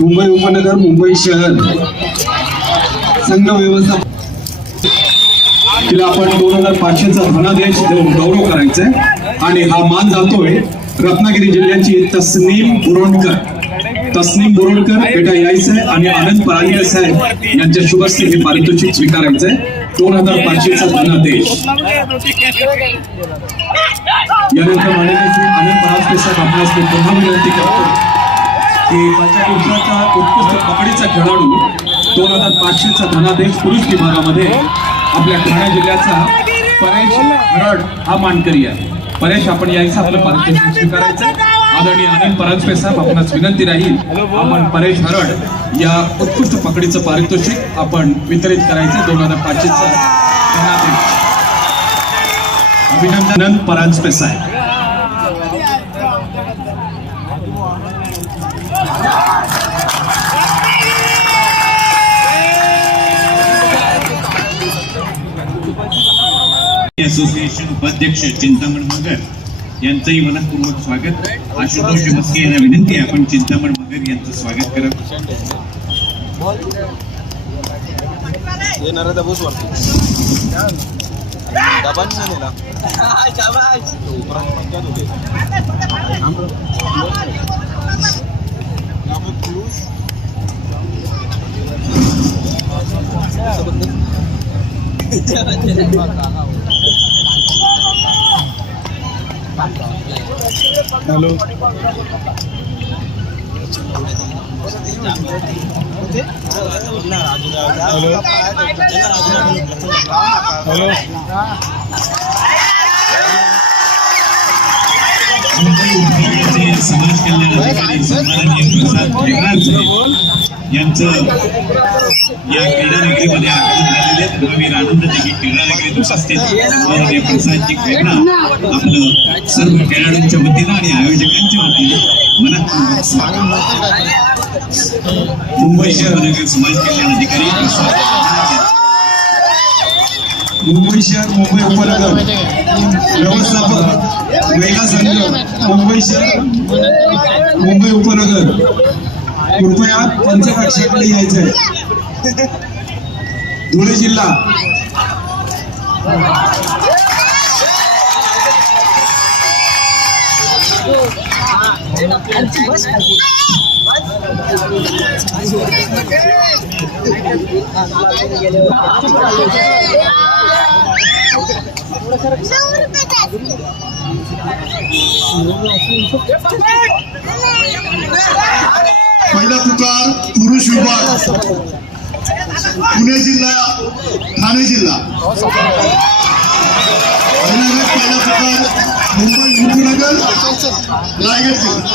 मुंबई उपनगर मुंबई शहर. संघ व्यवस्था तिला आपण दोन हजार पाचशेचा धनादेश देऊन गौरव करायचा आहे आणि हा मान जातोय रत्नागिरी जिल्ह्याची तस्नीम बुरोणकर तस्नीम बोरडकर बेटा यायचंय आणि आनंद परांजळे साहेब यांच्या शुभस्ते हे पारितोषिक स्वीकारायचंय दोन हजार पाचशेचा धनादेश यानंतर माननीय आनंद परांजळे साहेब आपल्यास मी पुन्हा विनंती करतो की माझ्या दिवसाचा उत्कृष्ट पकडीचा खेळाडू दोन हजार पाचशेचा धनादेश पुरुष विभागामध्ये आपल्या ठाणे जिल्ह्याचा परेश हरड हा मानकरी आहे. परेश आपण यायचं आपलं पारितोषिक स्वीकारायचं. आदरणीय आनंद परांजपे साहेब आपणास विनंती राहील आपण परेश हरड या उत्कृष्ट पकडीचं पारितोषिक आपण वितरित करायचं दोन हजार पाचशेचा. धनादेश अभिनंदन परांजपे साहेब. असोसिएशन उपाध्यक्ष चिंतामण मगर यांचंही मनपूर्वक स्वागत. आशुतोष मस्के यांना विनंती आहे. आपण चिंतामण मगर यांचं स्वागत करत हॅलो. हॅलो. मुंबई समाज कल्याण अधिकारी सन्माननीय प्रसाद यांचं या क्रीडा नगरीमध्ये आगमन झालेले आहेत महावीर आनंद देखील क्रीडा नगरीत उपस्थित सन्माननीय प्रसादजी खेरणार आपलं सर्व खेळाडूंच्या वतीनं आणि आयोजकांच्या वतीनं मनपूर्वक स्वागत मुंबई शहर नगर समाज कल्याण अधिकारी मुंबई शहर मुंबई उपनगर व्यवस्थापक महिला संघ मुंबई शहर मुंबई उपनगर. कृपया पंचकक्षाकडे यायचंय. धुळे जिल्हा. पहिला पुकार पुरुष विभाग. पुणे जिल्हा ठाणे जिल्हा. पहिला गट पुकार मुंबई उपनगर रायगड जिल्हा.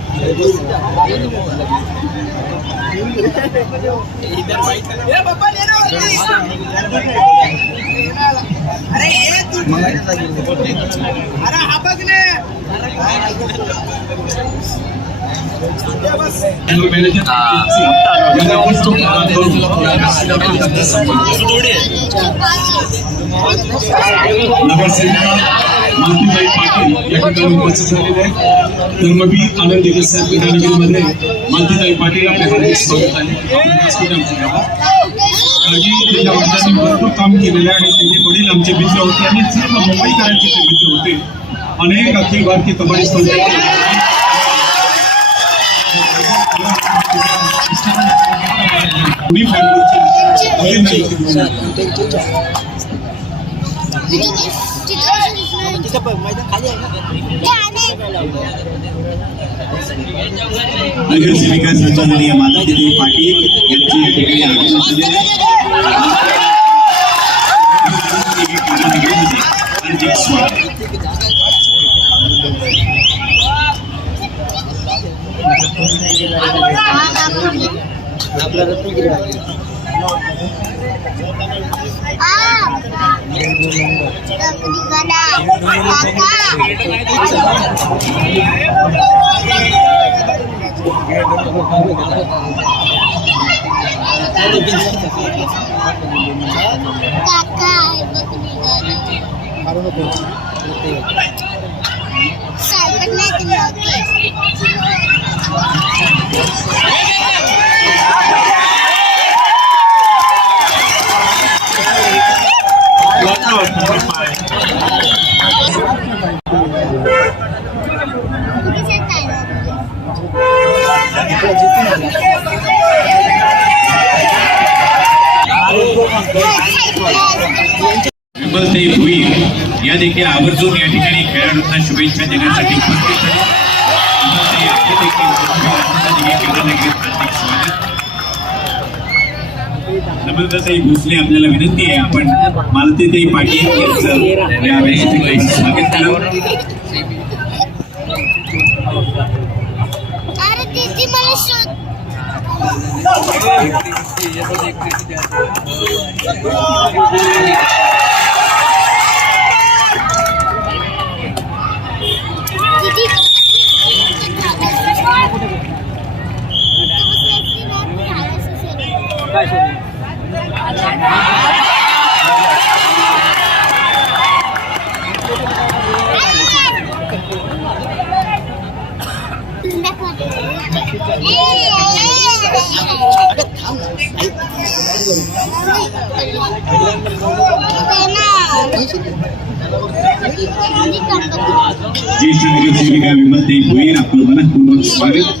मॅनेजर यांना उपस्थित नगरसेविका मालतीबाई पाटील या ठिकाणी उपस्थित झालेले आहेत आनंद क्रीडानगरीमध्ये मालतीबाई पाटील स्वागत आहे वडिलांनी भरपूर काम केलेलं आहे आणि त्यांचे वडील आमचे मित्र होते आणि सर्व मुंबईकरांचे ते मित्र होते अनेक अखिल भारतीय कबड्डी स्पर्धेत कुणी फॅमिलीचे वडील नाही मैदान खाली आहे ना नगरसेविका सन्माननीय मातादेवी पाटील यांची या ठिकाणी आगमन झालेलं आहे. हार्दिक स्वागत आपला रत्नागिरी विमलताई भोईर या देखील आवर्जून या ठिकाणी खेळाडूंना शुभेच्छा देण्यासाठी उपस्थित नम्रताताई भोसले आपल्याला विनंती आहे. आपण मालतीताई पाटील यांचं या व्यासपीठावर स्वागत करावं काय शोधू? ज्येष्ठ नगरसेविका विमलताई भोईर आपलं मनपूर्वक स्वागत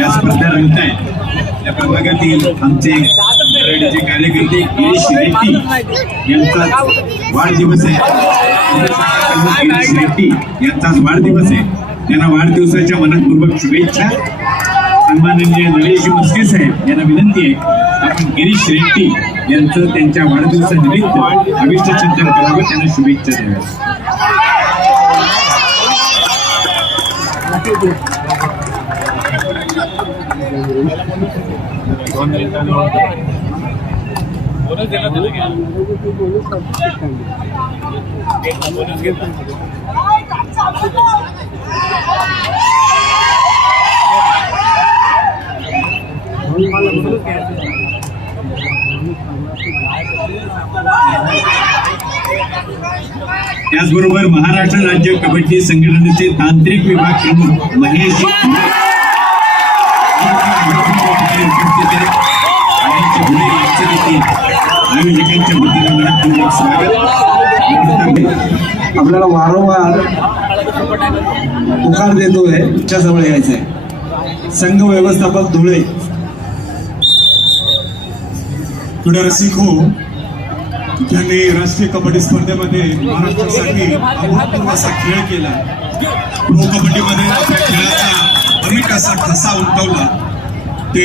या स्पर्धा रंगत आहेत त्या प्रभागातील आमचे कराडचे कार्यकर्ते गिरीश रेड्डी यांचा वाढदिवस आहे. गिरीश रेड्डी यांचाच वाढदिवस आहे. त्यांना वाढदिवसाच्या मनपूर्वक शुभेच्छा. सन्माननीय नरेश मस्के साहेब यांना विनंती आहे. आपण गिरीश रेड्डी यांचं त्यांच्या वाढदिवसानिमित्त अभिष्ट चिंतन करावं त्यांना शुभेच्छा द्याव्या. त्याचबरोबर महाराष्ट्र राज्य कबड्डी संघटनेचे तांत्रिक विभाग प्रमुख महेश घुले यांचं देखील आयोजकांच्या वतीने मनपूर्वक स्वागत आपल्याला वारंवार पुकार देतोय तुमच्याजवळ यायचंय. संघ व्यवस्थापक धुळे. क्रीडा रसिक हो. ज्यांनी राष्ट्रीय कबड्डी स्पर्धेमध्ये महाराष्ट्रासाठी अभूतपूर्व असा खेळ केला प्रो कबड्डीमध्ये आपल्या खेळाचा अमिट असा ठसा उमटवला. ते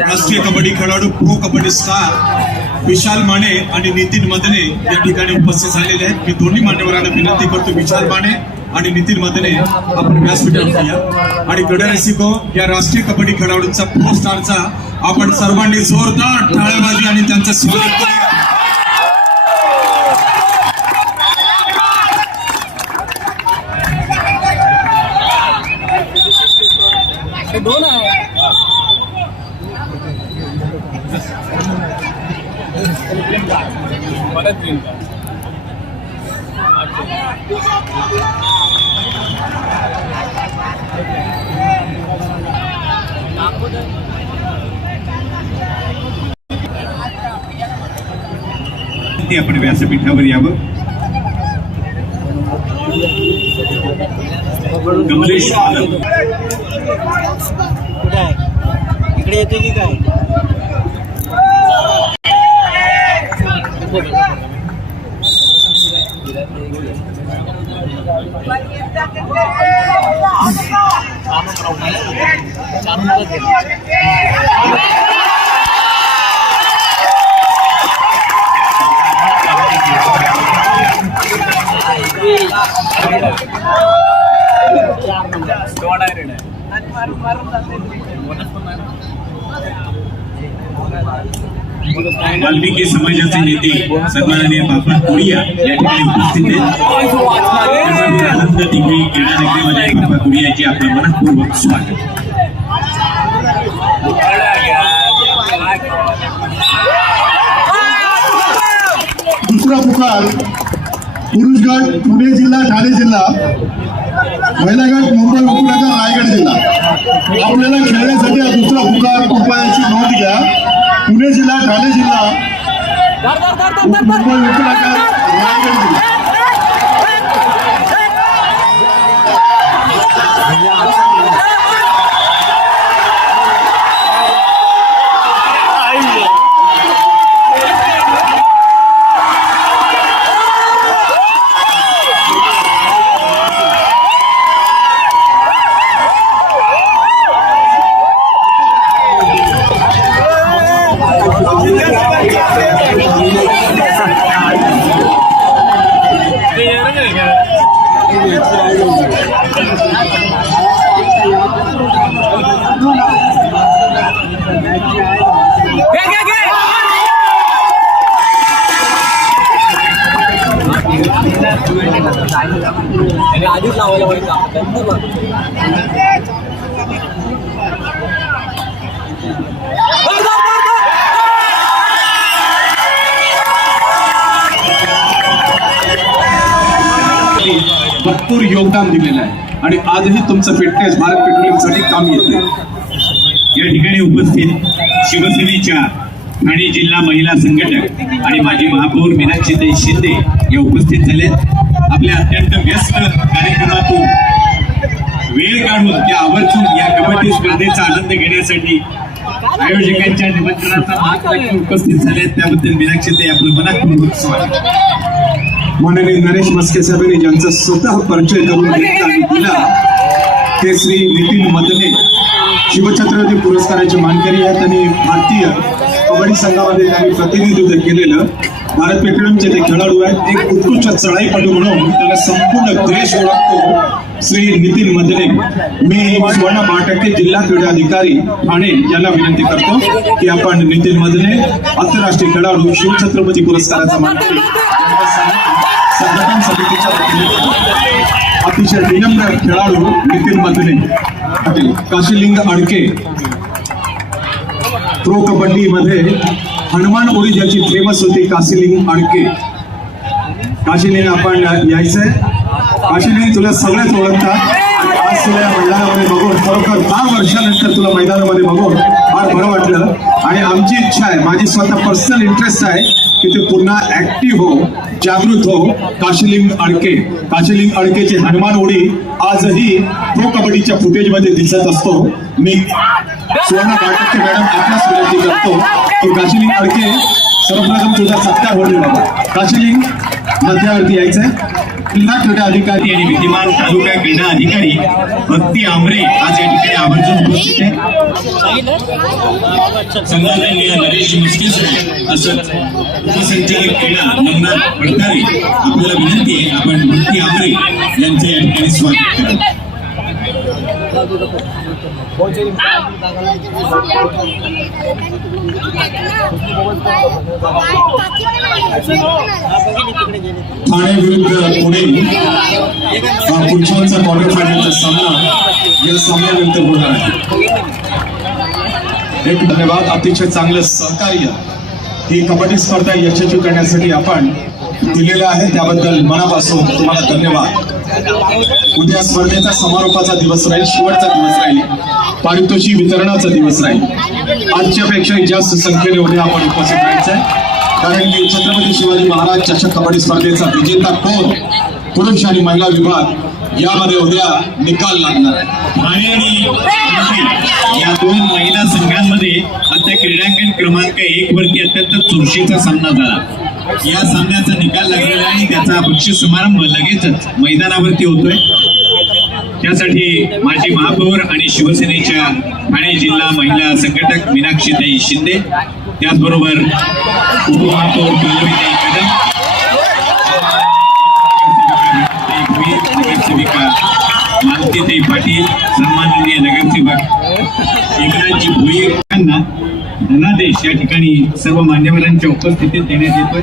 राष्ट्रीय कबड्डी खेळाडू प्रो कबड्डी स्टार विशाल माने आणि नितीन मदने या ठिकाणी उपस्थित झालेले आहेत. मी दोन्ही मान्यवरांना विनंती करतो विशाल माने आणि नितीन मदने आपण व्यासपीठावर या. आणि गडरेसिको या राष्ट्रीय कबड्डी खेळाडूंचा प्रो स्टारचा आपण सर्वांनी जोरदार टाळ्याबाजी आणि त्यांचं स्वागत करूया दोन आहे ते आपण व्यासपीठावर यावं कमलेश आनंद। कुठे आहे इकडे येते की काय? वाल्मिकी समाजाचे नेते सन्माननीय बापा कोळिया या ठिकाणी उपस्थित आहेत. आनंद क्रीडा नगरीमध्ये बापा कोळियाचे आपलं मनपूर्वक स्वागत दुसरा पुकार पुरुष गट पुणे जिल्हा ठाणे जिल्हा. महिलागट मुंबई उपनगर रायगड जिल्हा. आपल्याला खेळण्यासाठी हा दुसरा पुकार उपायाची नोंद घ्या. पुणे जिल्हा ठाणे जिल्हा. मुंबई उपनगर रायगड जिल्हा आधीच लावायला पाहिजे भरपूर योगदान दिलेलं आहे. आणि आजही तुमचं फिटनेस भारत पेट्रोलियमसाठी काम येते या ठिकाणी उपस्थित शिवसेनेच्या ठाणे जिल्हा महिला संघटक आणि माजी महापौर मीनाक्षीताई शिंदे या उपस्थित झाले आपल्या अत्यंत व्यस्त कार्यक्रमातून वेळ काढून त्या आवर्जून या कबड्डी स्पर्धेचा आनंद घेण्यासाठी आयोजकांच्या निमंत्रणाचा उपस्थित झाले त्याबद्दल मीनाक्षीताई आपलं मनात स्वागत. माननीय नरेश मस्के साहेबांनी ज्यांचा स्वतः परिचय करून दिला ते श्री नितीन मदने शिवछत्रपती पुरस्काराचे मानकरी आहेत आणि भारतीय कबड्डी संघामध्ये त्यांनी प्रतिनिधित्व केलेलं. भारत पेट्रोलियमचे ते खेळाडू आहेत. एक उत्कृष्ट चढाईपटू म्हणून त्याला संपूर्ण देश ओळखतो श्री नितीन मदने. मी सुवर्ण बाटके जिल्हा क्रीडा अधिकारी ठाणे यांना विनंती करतो की आपण नितीन मदने आंतरराष्ट्रीय खेळाडू शिवछत्रपती पुरस्काराचा मानकरी. संघटन समितीच्या वतीने अतिशय विनम्र खेळाडू नितीन मदने पाटील काशीलिंग अडके प्रो कबड्डी मध्ये हनुमान उडी ज्याची फेमस होती काशीलिंग अडके काशीलिंग आपण यायचंय काशीलिंग तुला सगळ्याच ओळखतात. आज तुला या मैदानामध्ये बघून खरोखर दहा वर्षानंतर तुला मैदानामध्ये बघून फार बरं वाटलं. आणि आमची इच्छा आहे माझी स्वतः पर्सनल इंटरेस्ट आहे की ते पुन्हा ऍक्टिव्ह हो. जागृत हो काशीलिंग अडके काशीलिंग अडकेची हनुमान उडी आजही प्रो कबड्डीच्या फुटेजमध्ये दिसत असतो. मी सुवर्ण बाटके मॅडम आपल्याच विनंती करतो की काशीलिंग अडके सर्वप्रथम तुझा सत्कार होईल बाबा. काशीलिंग मध्यावरती यायचंय. जिल्हा क्रीडा अधिकारी आणि विद्यमान तालुका क्रीडा अधिकारी भक्ती आमरे आज या ठिकाणी आवर्जून उपस्थित आहे संघालय नरेश मुस्किल तसंच उपसंचालक क्रीडा नमनाथ भडकारे आपल्याला विनंती आहे आपण भक्ती आमरे यांचं या ठिकाणी स्वागत करा. ठाणे विरुद्ध पुणे हा पुरुषांचा क्वार्टर फायनलचा सामना या सामन्यानंतर होणार आहे. एक धन्यवाद अतिशय चांगलं सहकार्य ही कबड्डी स्पर्धा यशस्वी करण्यासाठी आपण दिलेलं आहे. त्याबद्दल मनापासून तुम्हाला धन्यवाद. उद्या स्पर्धेचा समारोपाचा दिवस राहील शेवटचा दिवस राहील. पारितोषिक वितरणाचा दिवस राहील. आजच्यापेक्षा जास्त संख्येने उद्या आपण उपस्थित राहायचं आहे. कारण की छत्रपती शिवाजी महाराज चषक कबड्डी स्पर्धेचा विजेता कोण? पुरुष आणि महिला विभाग यामध्ये उद्या निकाल लागणार आहे. ठाणे आणि या दोन महिला संघांमध्ये आता क्रीडांगण क्रमांक एक वरती अत्यंत चुरशीचा सामना झाला. या सामन्याचा निकाल लागलेला आहे. आणि त्याचा बक्षीस समारंभ लगेचच मैदानावरती होतोय. त्यासाठी माजी महापौर आणि शिवसेनेच्या ठाणे जिल्हा महिला संघटक मीनाक्षीताई शिंदे त्याचबरोबर उपमहापौर पल्लवीताई कदम नगरसेविका मालतीताई पाटील सन्माननीय नगरसेवक एकनाथजी भोई धनादेश या ठिकाणी सर्व मान्यवरांच्या उपस्थितीत देण्यात येतोय.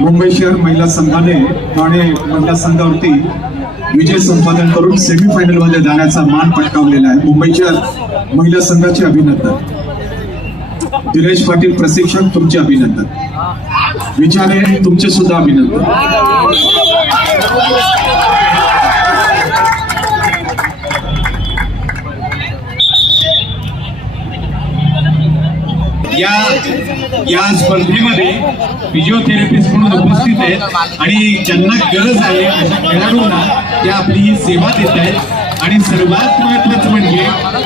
मुंबई शहर महिला संघाने ठाणे महिला संघावरती विजय संपादन करून सेमीफायनलमध्ये जाण्याचा मान पटकावलेला आहे. मुंबई शहर महिला संघाचे अभिनंदन. दिनेश पाटील प्रशिक्षक तुमचे अभिनंदन. विचारे तुमचे सुद्धा अभिनंदन. या या स्पर्धेमध्ये फिजिओथेरपिस्ट म्हणून उपस्थित आहेत आणि ज्यांना गरज आहे अशा खेळाडूंना त्या आपली ही सेवा देत आहेत. आणि सर्वात महत्वाचं म्हणजे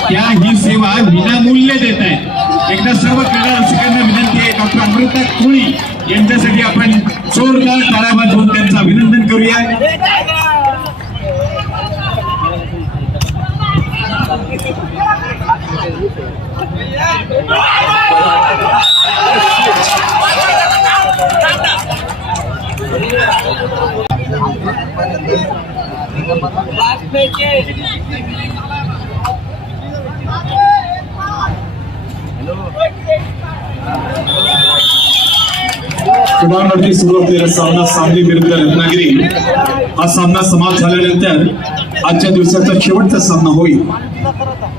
त्या ही सेवा विनामूल्य देत आहेत. एकदा सर्व क्रीडा रसिकांना विनंती आहे डॉक्टर अमृता कोळी यांच्यासाठी आपण जोरदार टाळ्या वाजवून त्यांचं अभिनंदन करूया. कुडाळमध्ये सुरू असलेला सामना सांगली विरुद्ध रत्नागिरी. हा सामना समाप्त झाल्यानंतर आजच्या दिवसाचा शेवटचा सामना होईल.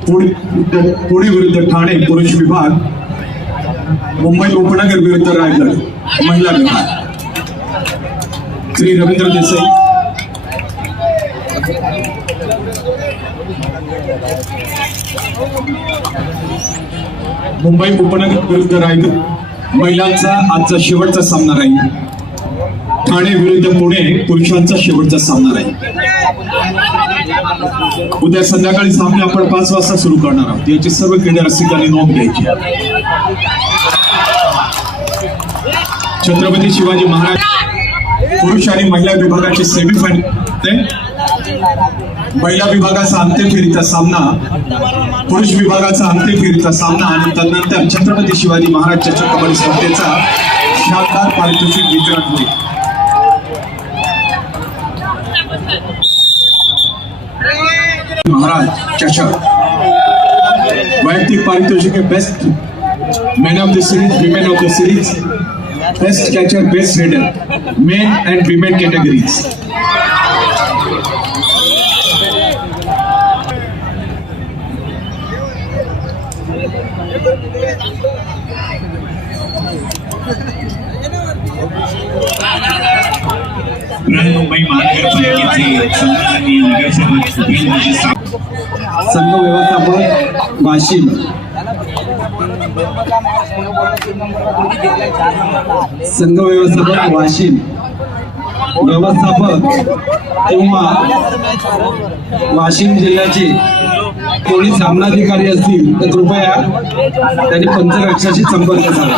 पुणे विरुद्ध ठाणे पुरुष विभाग मुंबई उपनगर विरुद्ध रायगड महिला विभाग. श्री रवींद्र देसाई. मुंबई उपनगर विरुद्ध रायगड. महिलांचा आजचा शेवटचा सामना राहील. ठाणे विरुद्ध पुणे पुरुषांचा शेवटचा सामना राहील. उद्या संध्याकाळी सामने आपण पाच वाजता सुरू करणार आहोत. याची सर्व क्रीडा रसिकांनी नोंद घ्यायची छत्रपती शिवाजी महाराज पुरुष आणि महिला विभागाचे सेमीफायनल महिला विभागाचा अंतिम फेरीचा सामना पुरुष विभागाचा अंतिम फेरीचा सामना आणि तदनंतर छत्रपती शिवाजी महाराज चषक कबड्डी स्पर्धेचा शानदार पारितोषिक वितरण होईल. महाराज चषक. वैयक्तिक पारितोषिक best man of the series women of the series best catcher best raider men and women categories महानगरपालिकेचे संघ व्यवस्थापक वाशिम. संघ व्यवस्थापक वाशिम. व्यवस्थापक किंवा वाशिम जिल्ह्याचे कोणी सामनाधिकारी असतील तर कृपया त्यांनी पंचरक्षाशी संपर्क साधा.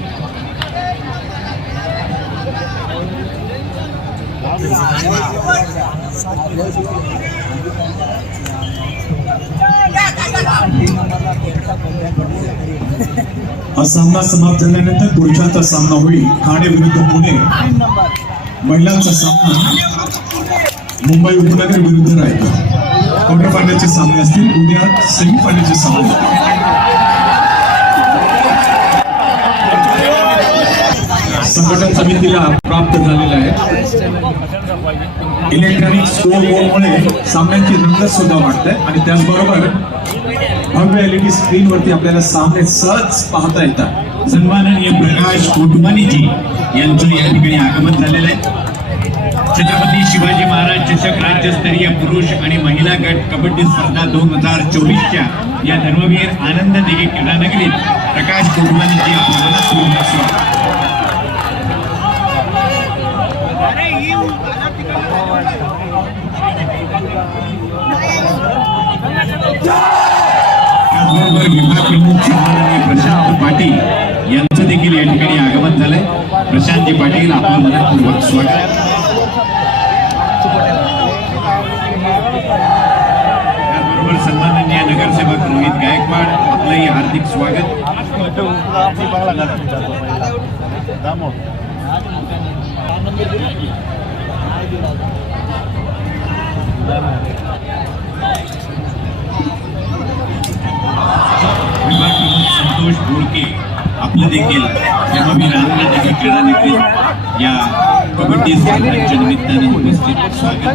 हा सामना समाप्त झाल्यानंतर पुरुषांचा सामना होईल. ठाणे विरुद्ध पुणे. महिलांचा सामना मुंबई उपनगर विरुद्ध रायगड. क्वार्टर फायनलचे सामने असतील. उद्या सेमीफायनलचे सामने. संघटन समितीला प्राप्त झालेला आहे. इलेक्ट्रॉनिक स्कोर बोर्डमुळे सामन्यांची रंगत सुद्धा वाटते आणि त्याचबरोबर भव्य एलईडी स्क्रीनवरती आपल्याला सामने सहज पाहता येतात. सन्माननीय प्रकाश कोटमानीजी यांचं या ठिकाणी आगमन झालेलं आहे. छत्रपती शिवाजी महाराज चषक राज्यस्तरीय पुरुष आणि महिला गट कबड्डी स्पर्धा दोन हजार चोवीसच्या या धर्मवीर आनंद दिघे क्रीडा नगरीत प्रकाश कोटवानीजी आपलं प्रशांत पाटील यांचं देखील या ठिकाणी आगमन झालंय. प्रशांतजी पाटील आपलं मनपूर्वक स्वागत. त्याचबरोबर सन्माननीय नगरसेवक रोहित गायकवाड आपलंही हार्दिक स्वागत. संतोष बोरके आपलं देखील धर्मवीर आनंद देखील क्रीडा नगरीत या कबड्डी स्पर्धांच्या निमित्तानं उपस्थित स्वागत।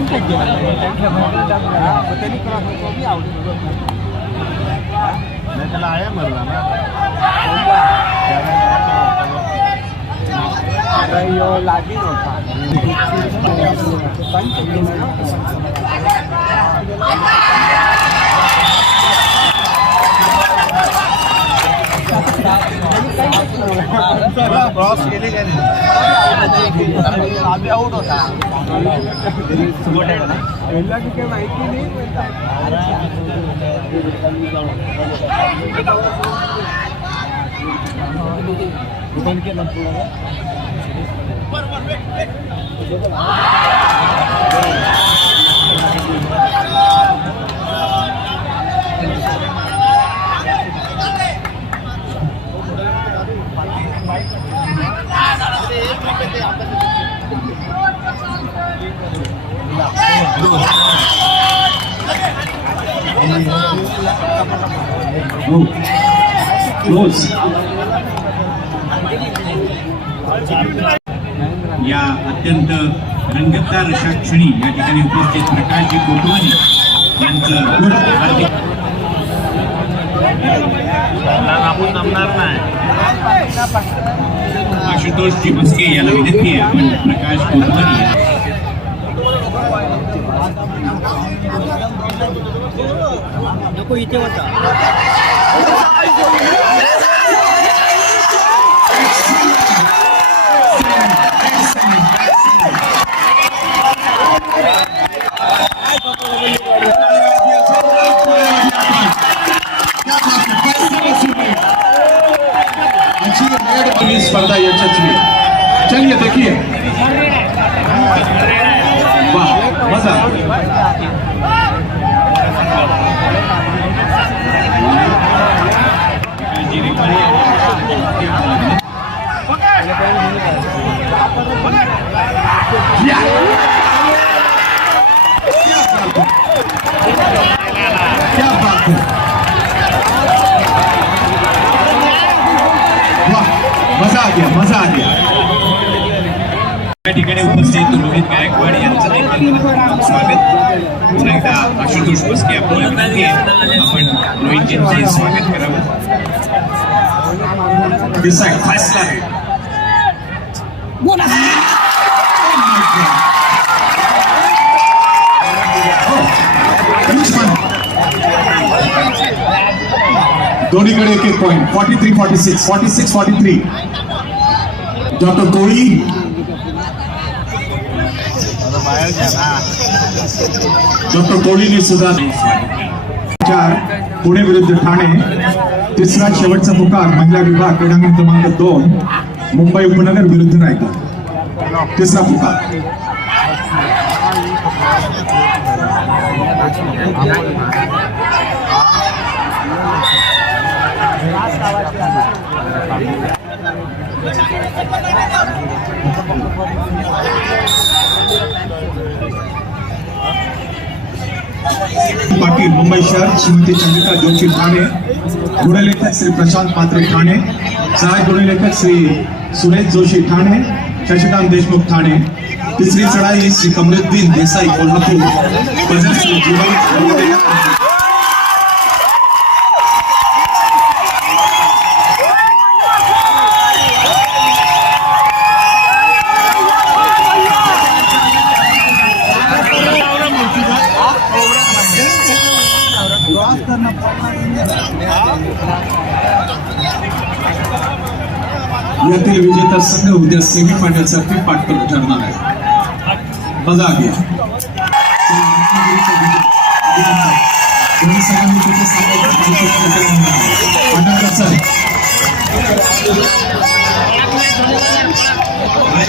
लागीन होता क्रॉस केले आम्ही आउट होता माहिती हो क्लोज या अत्यंत रंगतदार अशा क्षणी या ठिकाणी उपस्थित प्रकाशजी कोटवानी यांचं हार्दिक आशुतोषजी मस्के याला विनंती आहे. आपण प्रकाश कोटवानी नको इथे होता स्पर्धा यशस्वी. चलिए देखिए. वाह मजा. क्या बात है? मजा आ गया मजा आ गया या ठिकाणी उपस्थित रोहित गायकवाड यांचं देखील स्वागत. पुन्हा एकदा आशुतोष बसके आपल्याला विनंती आहे आपण रोहितजींचे स्वागत करावं. डिसाइड फैसला है? दोन्हीकडे एक एक point forty three forty six forty six forty three doctor Koli doctor कोळीने सुद्धा चार पुणे विरुद्ध ठाणे तिसरा शेवटचा पुकार महिला विभाग क्रीडांगण क्रमांक दोन. मुंबई उपनगर विरुद्ध रायगड तिसरा पुकार. पाटील मुंबई शहर श्रीमती चंद्रिका जोशी ठाणे. गुणलेखक श्री प्रशांत पात्रे ठाणे. सहाय्य गुणलेखक श्री सुरेश जोशी ठाणे. शशिकांत देशमुख ठाणे. तिसरी चढाई श्री कमरुद्दीन देसाई कोल्हापूर. भजन विजेता संघ उद्या सेमी फायनलसाठी पाठबळ ठरणार आहे. मजा घ्या गया